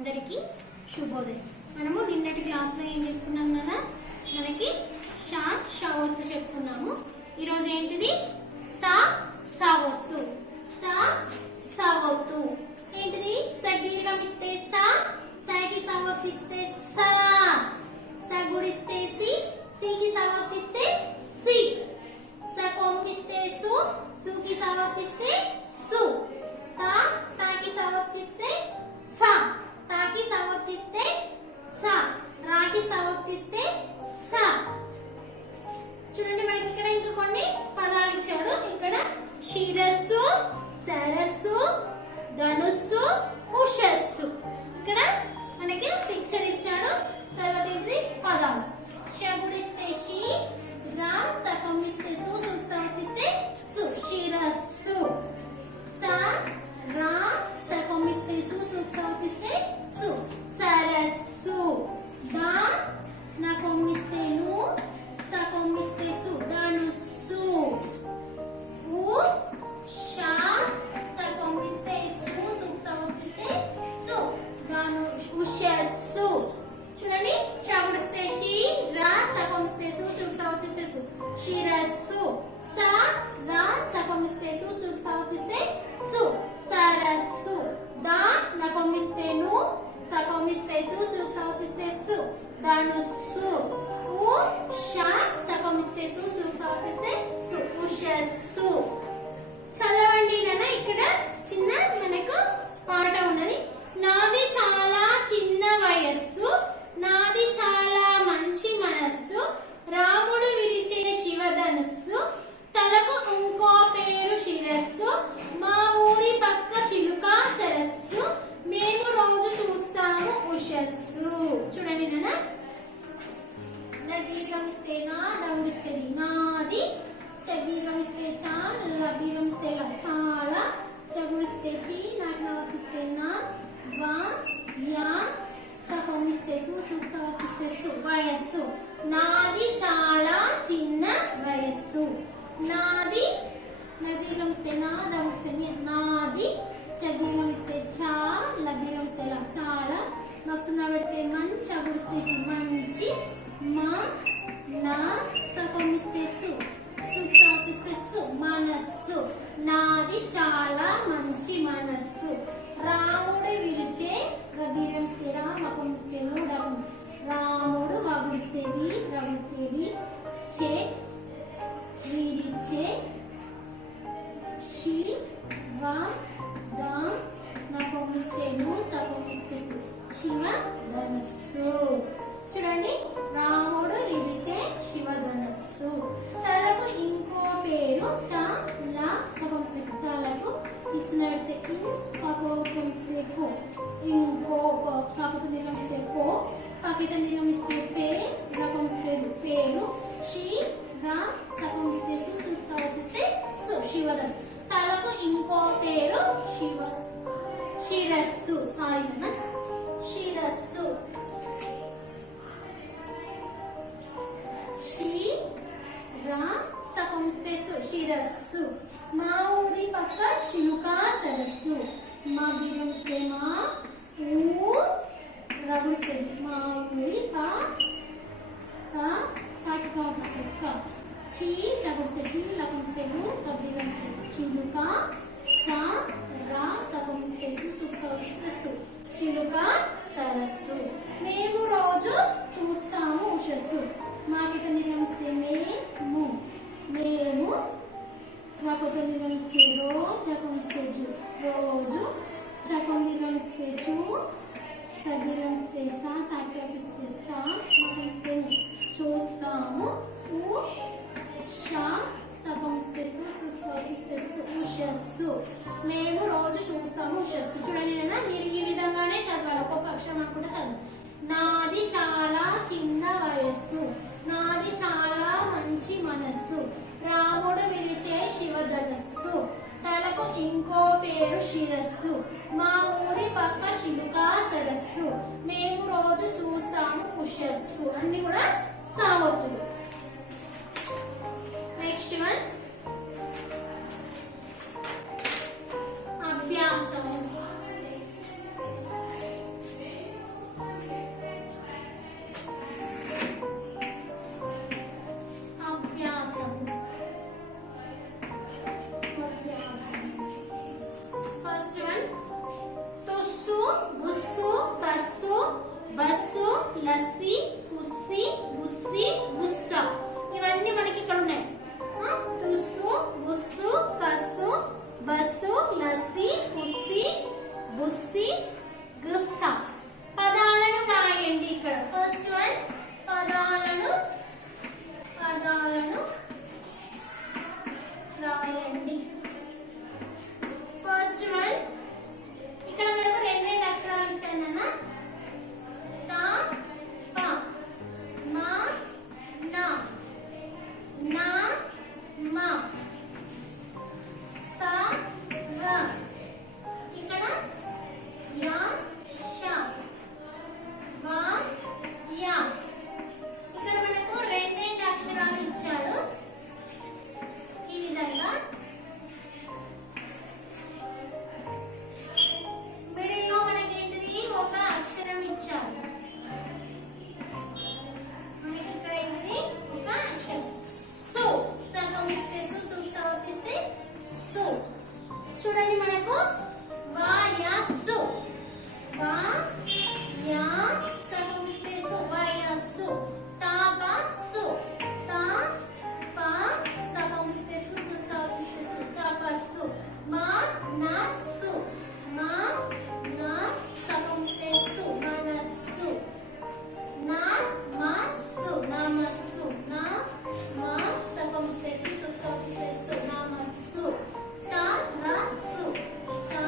అందరికీ శుభోదయం. మనము నిన్నటి క్లాస్ లో ఏం చెప్పుకున్నాం కదా, మనకి షా షావత్తు చెప్పుకున్నాము. ఈ రోజు ఏంటిది? సా సావత్తు. సా సావత్తు ఏంటిది? సదీర్ఘం ఇస్తే సా, సాకి సావత్తు ఇస్తే సా, సా గుడిస్తే సి, సికి సావత్తు ఇస్తే సి, సా కొంపిస్తే సు, సుకి సావత్తు ఇస్తే సు, తా తాకి సావత్తు ఇస్తే సా, తాకి సావత్తు ఇస్తే సా, రాకి సావత్తు ఇస్తే సా. చూడండి, మనకి ఇక్కడ ఇంకా కొన్ని పదాలు ఇచ్చాడు. ఇక్కడ శిరస్సు, సరస్సు, ధనుస్సు, ఉషస్సు. ఇక్కడ మనకి పిక్చర్ ఇచ్చాడు. తర్వాత ఏంటి? పదాలు. షగుడిస్తే షి, రా సకం ఇస్తే సు, సుక్ సావత్తు ఇస్తే సు, శిరస్సు. సా రా సకం ఇస్తే సు, సుక్ సావత్తు ఇస్తే సు, సరస్సు. దా నకం ఇస్తే ను, సకం ఇస్తే సు, ధనుస్సు. ఉ షా సకం ఇస్తే సు, సుక్ సావత్తు ఇస్తే సు, ఉషస్సు. చూడండి, షగుడిస్తే షి, రా సకం ఇస్తే సు, సుక్ సావత్తు ఇస్తే సు, శిరస్సు. సా రా సకం ఇస్తే సు, సుక్ సావత్తు ఇస్తే సు, సరస్సు. దా నకం ఇస్తే ను, సకం ఇస్తే సు, సుక్ సావత్తు ఇస్తే సు, ధనుస్సు. ఉ షా సకం ఇస్తే సు, సుక్ సావత్తు ఇస్తే సు, ఉషస్సు. చదవండి నాన్న. ఇక్కడ చిన్న మనకు పాట ఉన్నది. నాది చాలా చిన్న వయస్సు, నాది చాలా మంచి మనస్సు, రాముడు విరిచే శివధనుస్సు, తలకు ఇంకో పేరు శిరస్సు, మా ఊరి పక్క చిలుక సరస్సు, మేము రోజు చూస్తాము ఉషస్సు. చూడండి నాన్న, దీర్ఘం ఇస్తే నా, దౌడిస్తే నాది, చదీర్ఘం ఇస్తే చా, దీర్ఘం ఇస్తే చాలా, చగుడిస్తే చి, నాకు నవర్తిస్తే నా, వా యా సకం ఇస్తే సు, సుక్ సావత్తు ఇస్తే సు, వయస్సు. నాది చాలా చిన్న వయస్సు. నాది నదీర్ఘం ఇస్తే నా, దౌడిస్తే నాది, చదీర్ఘం ఇస్తే చా, లదీర్ఘం ఇస్తే చాలా, నాకు సున్నా పెడితే మన్, చగుడిస్తే చి మంచి, మా నా సకం ఇస్తే సు, సుక్ సావత్తు ఇస్తే సు, మనస్సు. నాది చాలా మంచి మనస్సు. రాముడు విరిచే, రదీర్ఘం ఇస్తే రా, మకం ఇస్తే ను, డగం రాముడు, వగుడిస్తే వి, రగుడిస్తే వి, చే విరిచే శివ దా నకం ఇస్తే ను, సకం ఇస్తే సు, శివ ధనుస్సు. చూడండి, రాముడు విరిచే శివధనుస్సు. తలకు ఇంకో పేరు తా, లా నకం ఇస్తే తలకు, ఇచ్చిన పెడితే పకోకం ఇస్తే కో, ఇంకో కాకపోతే దీర్ఘం ఇస్తే కో, పకిటం దీర్ఘం ఇస్తే పే, నకం ఇస్తే పేరు, షి రా సకం ఇస్తే సు, సుక్ సావత్తు ఇస్తే సు, శివధను. తలకు ఇంకో పేరు శివ శిరస్సు. సారీ అన్న, శిరస్సు. షి రా సకం ఇస్తే సు, శిరస్సు. మా ఊరి పక్క చిలుక సరస్సు, మా దీర్ఘం ఇస్తే మా, ఊ రగుడిస్తే మా ఊరి పా, కాకి కాపిస్తే క, చి చగుడిస్తే చి, లకం ఇస్తే లు, దీర్ఘం ఇస్తే చిలుక, సా రా సకం ఇస్తే సు, సుక్ సావత్తు ఇస్తే సు, చిలుక సరస్సు. మేము రోజు చూస్తాము ఉషస్సు. మాకిట నిర్గమిస్తే మేము, మేము మాకొక నిర్గమిస్తే రో, చకం ఇస్తే జు, రోజు, చకం నిర్గమిస్తే చు, సదీర్ఘం ఇస్తే సా, సాక్యం ఇస్తే స్థా, మకం ఇస్తే చూస్తాము. ఉ షా సకం ఇస్తే సు, సుక్ సావత్తు ఇస్తే సు, ఉషస్సు. మేము రోజు చూస్తాము ఉషస్సు. చూడండి నాన్న, మీరు ఈ విధంగానే చదవాలి. ఒక్కొక్క అక్షరం అనుకుంటే చదవాలి. నాది చాలా చిన్న వయస్సు, నాది చాలా మంచి మనస్సు, రాముడు విరిచే శివధనుస్సు, తలకు ఇంకో పేరు శిరస్సు, మా ఊరి పక్క చిలుక సరస్సు, మేము రోజు చూస్తాము ఉషస్సు. అన్ని కూడా సావత్తులు. నెక్స్ట్ వన్, అభ్యాసం. బస్సు, లస్సి, పుస్సి, బుస్సి, గుస్స. ఇవన్నీ మనకి ఇక్కడ ఉన్నాయి. తుస్సు, బుస్సు, కస్సు, బస్సు, లస్సి, పుస్సి, బుస్సి, గుస్స. పదాలను రాయండి. ఇక్కడ ఫస్ట్ వన్ పదాలను రాయండి. ఫస్ట్ వన్ ఇక్కడ మనకు రెండు అక్షరాలు ఇచ్చాను నాన్న. తా, పా, మా, నా, నా, మా, సా, రా. ఇక్కడ యా, షా, వా, యా. ఇక్కడ మనకు రెండు అక్షరాలు ఇచ్చాడు. ఈ విధంగా మిడిల్ లో మనకి ఏంటిది ఒక అక్షరం ఇచ్చారు. మనకి ఇక్కడ ఏంటిది ఒక అక్షరం. సో సగం ఇస్తే సు సవర్తిస్తే సో. చూడండి మనకు వా యా సో. వా యా సగం ఇస్తే సో వా యా సో. తా పా సో. తా పా సగం ఇస్తే సు సవర్తిస్తే సు తా పా సో. మా నా సో. మా నా సగం ఇస్తే సు మా నా సో. నా మా సో నా మా సో. నా మా సగం ఇస్తే సు సవర్తిస్తే సు నా మా సో. సా రా సో. సా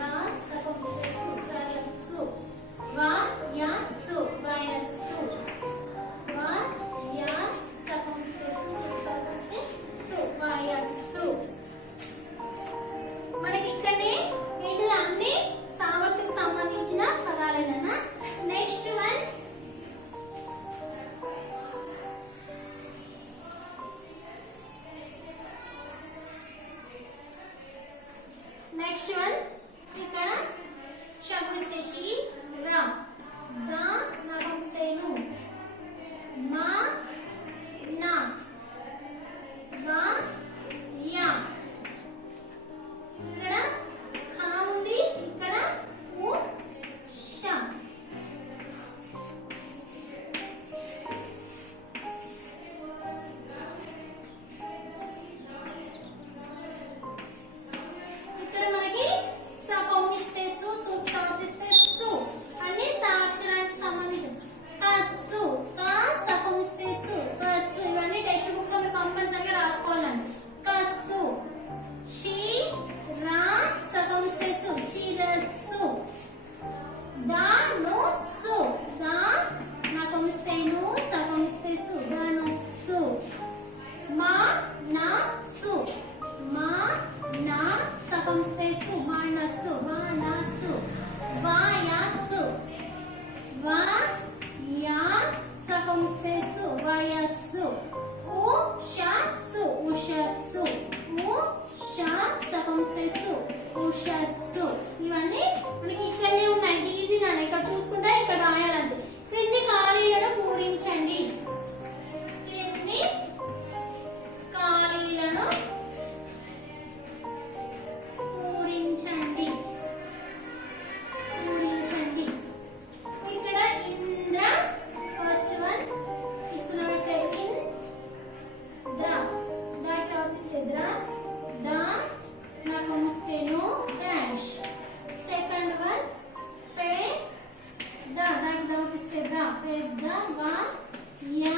రా సగం ఇస్తే సు సా రా సో. వా యా సో వా యా సో. వా యా సగం ఇస్తే సు సవర్తిస్తే సు వా యా సో. మనకి ఇక్కడనే ఏంటి అన్ని సావత్తుకు సంబంధించిన పదాలేనా. నెక్స్ట్ వన్ ఇక్కడ షగుడిస్తే షీ రా. దా నగంస్తే ను. మా నా. వా యా. ఇక్కడ ఖా ఉంది. ఇక్కడ ఉ ష. ఇక్కడ మనకి సపౌనిస్తే సు సవర్తిస్తే సు అన్ని సాక్షరానికి సంబంధించి. కస్సు కా సపౌనిస్తే సు కస్సు. ఇవన్నీ టెక్స్ట్ బుక్ లో మీరు కంపల్సరీగా రాసుకోవాలండి. కస్సు. షీ రా సపౌనిస్తే సు షీరస్సు. దా ను సు. దా నకమిస్తే ను సపౌనిస్తే సు ధనుస్సు. మా నా సు. మా నా సకంస్తే సు మానసు మానసు. వా యా సు. వా యా సకంస్తే సు వయస్సు. ఉ ష సు ఉషస్సు. ఉ ష సకంస్తే సు ఉషస్సు. ఇవన్నీ మనకి ఇక్కడనే ఉన్నాయి. ఈజీ నాన్న. ఇక్కడ చూసుకుంటే ఇక్కడ రాయాలంటే. క్రింది ఖాళీలను పూరించండి. క్రింది ఖాళీలను పూరించండి. ఇక్కడ ఇంద్ర ఫస్ట్ వన్ ఇస్తున్నట్టే ఇంద్ర. దానికి అవుతిస్తే ద్ర. దా నాకు వస్తే నో డాష్. సెకండ్ వన్ పే ద. దానికి అవుతిస్తే ద పెద్ద. వా యా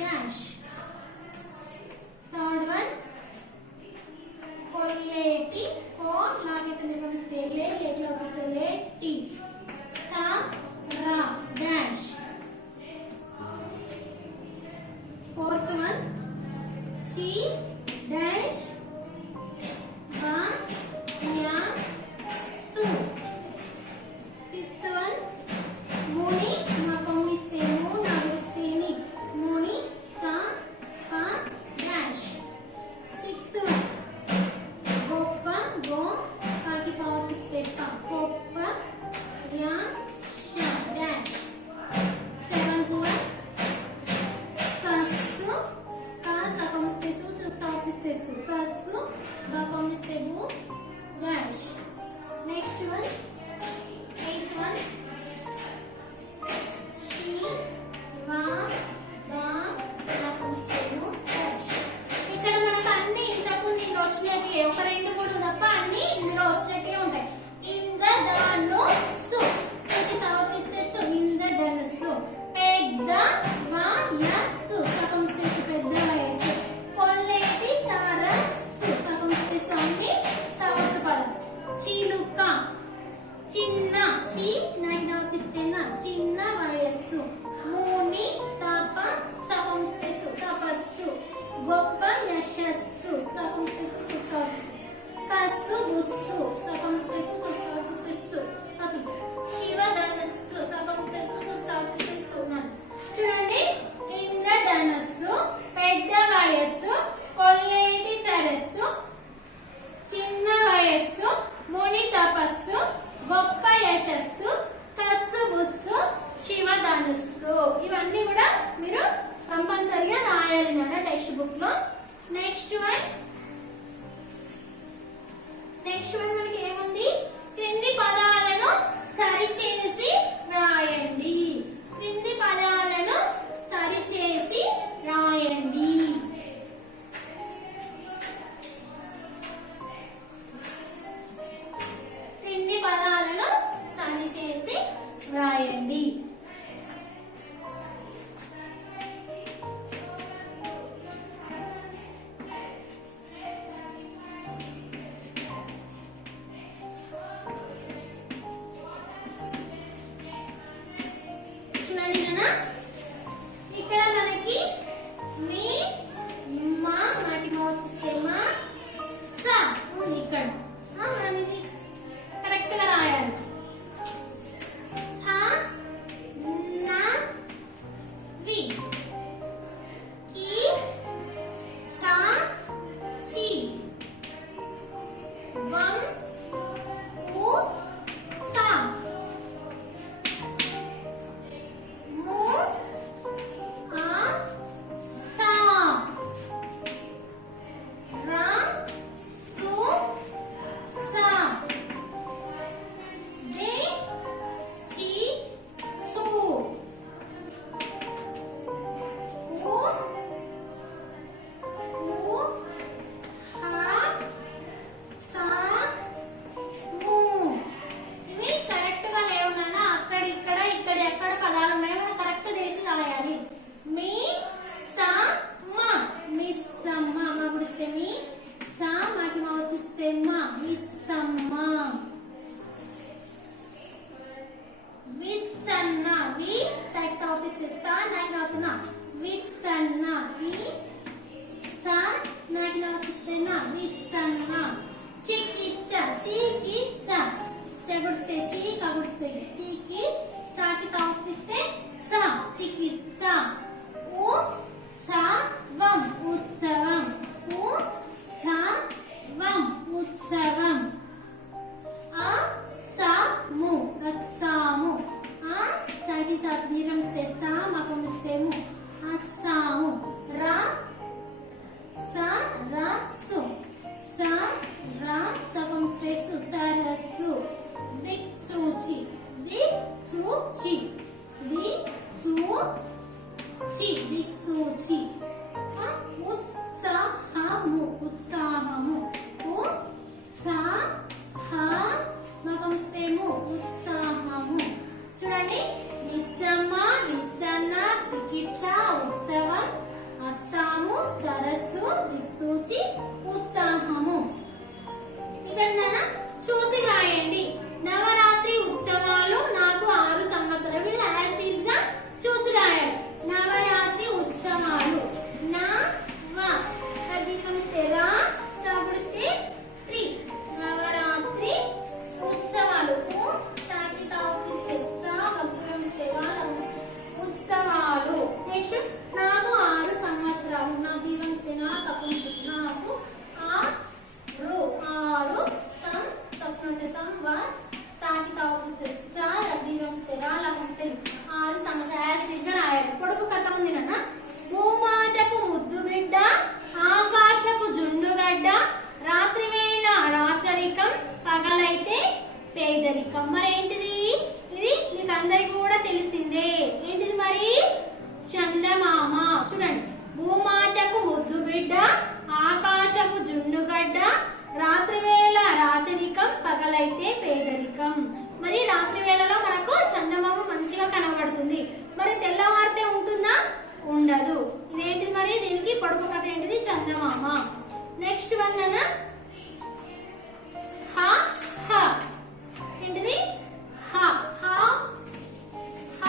డాష్. థర్డ్ వన్ కొల్లేటి. కో లాగైతే నిర్వహిస్తే లే. లేట్లో అవుతిస్తే లేటి. సా రా డాష్. ఫోర్త్ వన్ చి డాష్. వా యా సు. ఫిఫ్త్ వన్ ముని. నకమిస్తే ము నగిస్తే ని. ముని తా పా డాష్. సిక్స్త్ వన్ గొప్ప. గో కాకి పావతిస్తే ప. గొప్ప యా ష డాష్. Seventh one కస్సు. కా సకమిస్తే సు సవర్తిస్తే సు కస్సు. బకమిస్తే బు dash. Next one eighth one చిన్న వయస్సు. ముని తపస్సు తపస్సు. గొప్ప యశస్సు కస్సు బుస్సు శివధనస్సు చూడండి. ఇంద్రధనస్సు, పెద్ద వయస్సు, కొల్లేటి సరస్సు, చిన్న వయస్సు, ముని తపస్సు, గొప్ప యశస్సు, కస్సు బుస్సు, శివధనుస్సు. ఇవన్నీ కూడా మీరు కంపల్సరిగా రాయాలి నాన్న టెక్స్ట్ బుక్ లో. నెక్స్ట్ వన్ మనకి ఏముంది? క్రింది పదాలను సరిచేసి రాయండి. క్రింది పదాలను సరిచేసి రాయండి. క్రింది పదాలను సరిచేసి రాయండి. చూడండి నాన్న, ఇక్కడ మనకి మీ మా మనకి మా స ఉంది ఇక్కడ. మనం ఇది కరెక్ట్ గా రాయాలి. స నా వి కి సా చి వం ఉ సా ము ఆ సా రా సు సా డే చి సు ఉ ఉ హా సా ము. ఇవి కరెక్ట్ గా లేవు నాన్న. అక్కడ ఇక్కడ ఎక్కడ పదాలు ఉన్నాయో మనం కరెక్ట్ చేసి రాయాలి. మీ సా మా మిస్సమ్మ. మా గుడిస్తే మీ సా మాకి మౌతిస్తే మా మిస్సమ్మ. విస్సన్న వి సాకి సౌతిస్తే సా నాకి అవుతున్నా విస్సన్న. వి సా నాకి నౌతిస్తే నా విస్సన్న. చికిత్స చెగుడిస్తే చీ కగుడిస్తే చీకి సాకి తాగిస్తే సా చికిత్స. ఉ సా వం ఉత్సవం. ఉ సా వం ఉత్సవం. ఆ సా ము అస్సాము. ఆ సాకి సాకి దీర్ఘమిస్తే సా మకమిస్తే ము అస్సాము. రా సా రా సు సా రా సకంస్తే సు సరస్సు. దిక్సూచి దిక్సూచి దిక్సూచి. ఉత్సాహము ఉత్సాహము. ఉత్సాహము ఉత్సాహము. చూడండి, విస్సమ్మ విస్సన్న చికిత్స ఉత్సవం అస్సాము సరస్సు దిక్సూచి ఉత్సాహము. ఇక్కడ నాన్న చూసి రాయండి. నవరాత్రి ఉత్సవాలు నాకు 6 సంవత్సరాలు. ఇది యాస్టీస్ గా చూసి రాయాలి. నవరాత్రి ఉత్సవాలు. నా వ దీర్ఘమిస్తే రా తాగుడిస్తే త్రి. నవరాత్రి ఉత్సవాలు. ఉ సాకి తాగుడిస్తే సా దీర్ఘమిస్తే వా ఉత్సవాలు. నెక్స్ట్ నాకు 6 సంవత్సరాలు. నా దీర్ఘమిస్తే నా కప్పమిస్తే నాకు 6 సంవత్సరం సంవ సాకి తాగుడిస్తే సా దీర్ఘమిస్తే రా లమిస్తే 6 సంవత్సరాలు యాస్టీస్ గా రాయాలి. పొడుపు కథ ఉంది నాన్న. భూమాతకు ముద్దు బిడ్డ ఆకాశపు జున్నుగడ్డ రాత్రి వేళ రాచరికం పగలైతే పేదరికం. మరి ఏంటిది? ఇది మీకు అందరికి కూడా తెలిసిందే. ఏంటిది మరి? చందమామ. చూడండి, భూమాతకు ముద్దు బిడ్డ ఆకాశపు జున్నుగడ్డ రాత్రి వేళ రాచరికం పగలైతే పేదరికం. మరి రాత్రి వేళలో మనకు చందమామ మంచిగా కనబడుతుంది. మరి తెల్లవారితే ఉంటుందా? ఉండదు. ఇదేంటిది మరి? దీనికి పొడుపు కథ ఏంటిది? చందమామ. నెక్స్ట్ వన్ అన్న హ హ. ఏంటిది? హ హ హ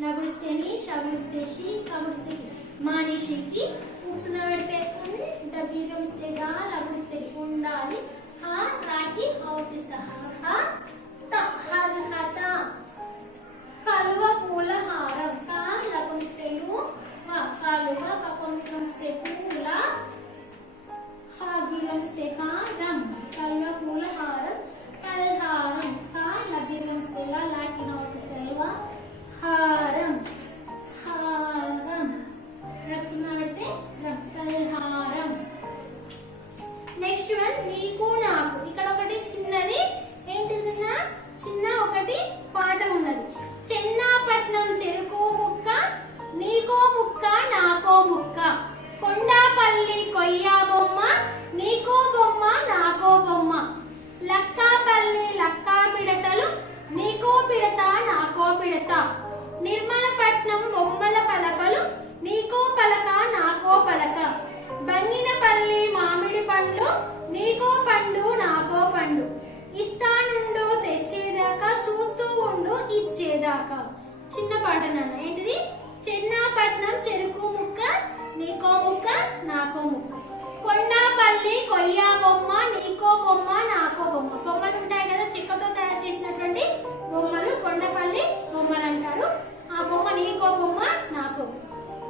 నగుడిస్తే నీ, షగుడిస్తే షి, కగుడిస్తే కి. మానిషికి ఉప్సున పెడితే ఉంది, దీర్ఘమిస్తే డా, లగుడిస్తే ఉండాలి. హ రాకి అవతిస్తా హ త హర్హత. కలువ పూల హారం క లగుడిస్తే ను, వ కలువ కకొమిస్తే పూల, హ దీర్ఘమిస్తే హారం. కలువ పూల హారం కల్హారం. క లదీర్ఘమిస్తే ల, లాకి అవతిస్తే వ హారం. హారం రక్షణ పెడితే కల్హారం. నెక్స్ట్ వన్ నీకు నాకు. ఇక్కడ ఒకటి చిన్నది ఏంటిది, చిన్న ఒకటి పాట ఉన్నది. చెన్నాపట్నం చెరుకు ముక్క, నీకో ముక్క నాకో ముక్క. కొండాపల్లి కొయ్య బొమ్మ, నీకో బొమ్మ నాకో బొమ్మ. లక్కాపల్లి లక్కా పిడతలు, నీకో పిడత నాకో పిడత. నిర్మలపట్నం బొమ్మల పలకలు, నీకో పలక నాకో పలక. బంగినపల్లి మామిడి పండ్లు, నీకో పండు నాకో పండు. ఇస్తానుండు తెచ్చేదాకా, చూస్తూ ఉండు ఇచ్చేదాకా. చిన్న పాట నాన్న. ఏంటిది? చెన్నాపట్నం చెరుకు ముక్క, నీకో ముక్క నాకో ముక్క. కొండాపల్లి కొయ్య బొమ్మ, నీకో బొమ్మ నాకో బొమ్మ. బొమ్మలు ఉంటాయి కదా చెక్కతో తయారు చేసినటువంటి బొమ్మలు కొండపల్లి బొమ్మలు అంటారు. ఆ బొమ్మ నీకో బొమ్మ నాకో.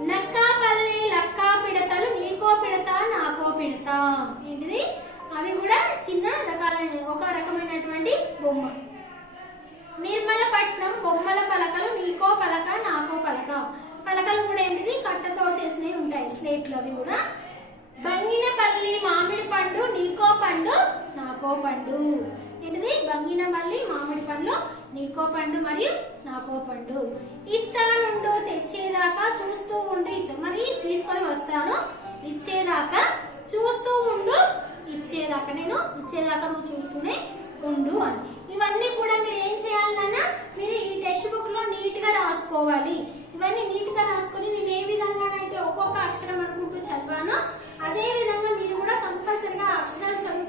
నక్కాపల్లి లక్కా పిడతలు, నీకో పిడత నాకో పిడత. ఏంటిది? అవి కూడా చిన్న రకాలైన ఒక రకమైనటువంటి బొమ్మ. నిర్మలపట్నం బొమ్మల పలకలు, నీకో పలక నాకో పలక. పలకలు కూడా ఏంటిది? కట్టతో చేసినవి ఉంటాయి, స్లేట్లు అవి కూడా. బంగినపల్లి మామిడి పండు, నీకో పండు నాకో పండు. ఏంటిది? బంగినపల్లి మామిడి పండ్లు, నీకో పండు మరియు నాకో పండు. ఇస్తానుండు తెచ్చేదాకా, చూస్తూ ఉండు మరి తీసుకొని వస్తాను ఇచ్చేదాకా, చూస్తూ ఉండు ఇచ్చేదాకా. నేను ఇచ్చేదాకా నువ్వు చూస్తూనే ఉండు అని. ఇవన్నీ కూడా మీరు ఏం చేయాలన్నా మీరు ఈ టెక్స్ట్ బుక్ లో నీట్ గా రాసుకోవాలి. ఇవన్నీ నీట్ గా రాసుకొని నేను ఏ విధంగానైతే ఒక్కొక్క అక్షరం అనుకుంటూ చదివానో అదే విధంగా మీరు కూడా కంపల్సరిగా అక్షరాలు చదువు